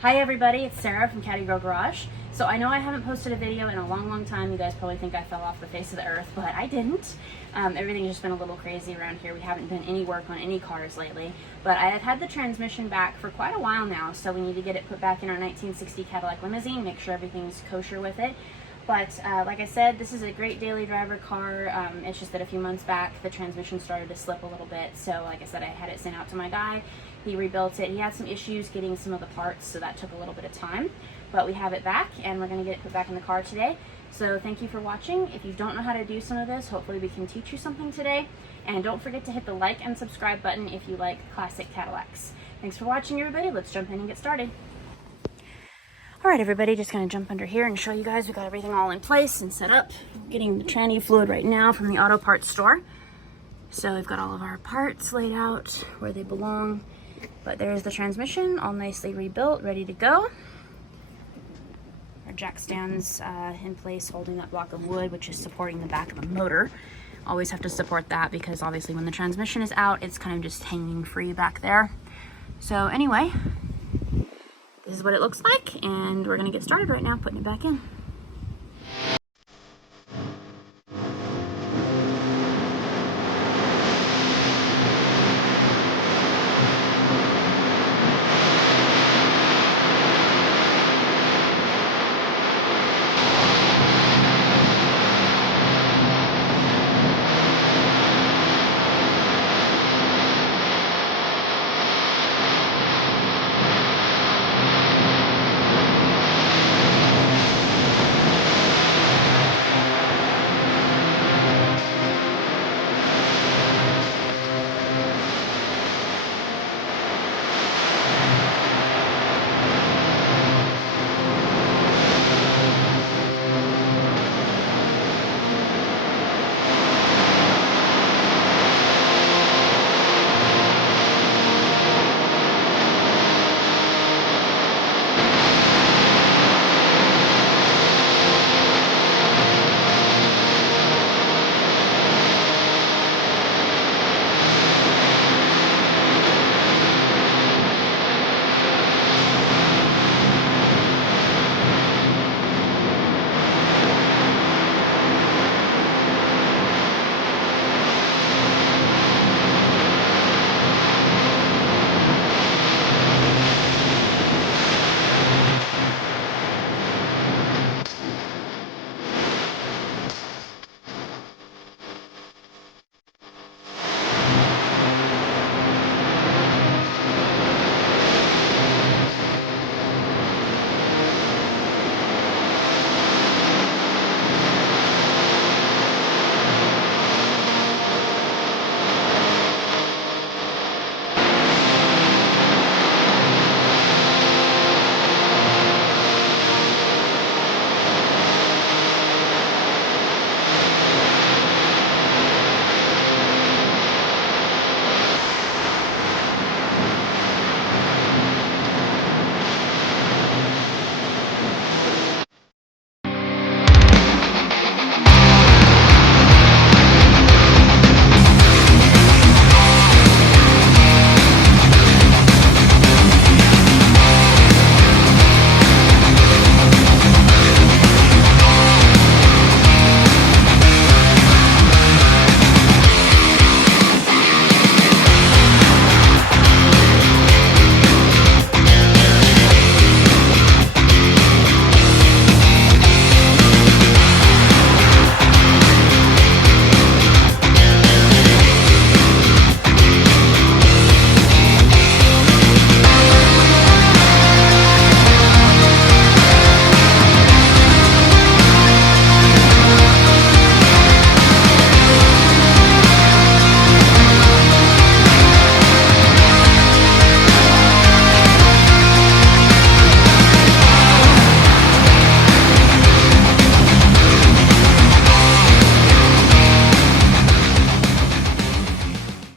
Hi everybody, it's Sarah from Caddy Garage. So I know I haven't posted a video in a long time. You guys probably think I fell off the face of the earth, but I didn't. Everything's just been a little crazy around here. We haven't done any work on any cars lately, but I have had the transmission back for quite a while now, so we need to get it put back in our 1960 Cadillac Limousine, make sure everything's kosher with it. But like I said, this is a great daily driver car. It's just that a few months back, the transmission started to slip a little bit. So like I said, I had it sent out to my guy. He rebuilt it. He had some issues getting some of the parts, so that took a little bit of time. But we have it back, and we're going to get it put back in the car today. So thank you for watching. If you don't know how to do some of this, hopefully we can teach you something today. And don't forget to hit the like and subscribe button if you like classic Cadillacs. Thanks for watching, everybody. Let's jump in and get started. All right, everybody, just gonna jump under here and show you guys we got everything all in place and set up. We're getting the tranny fluid right now from the auto parts store. So we've got all of our parts laid out where they belong. But there's the transmission, all nicely rebuilt, ready to go. Our jack stands in place, holding that block of wood, which is supporting the back of the motor. Always have to support that because obviously when the transmission is out, it's kind of just hanging free back there. So anyway, this is what it looks like, and we're gonna get started right now, putting it back in.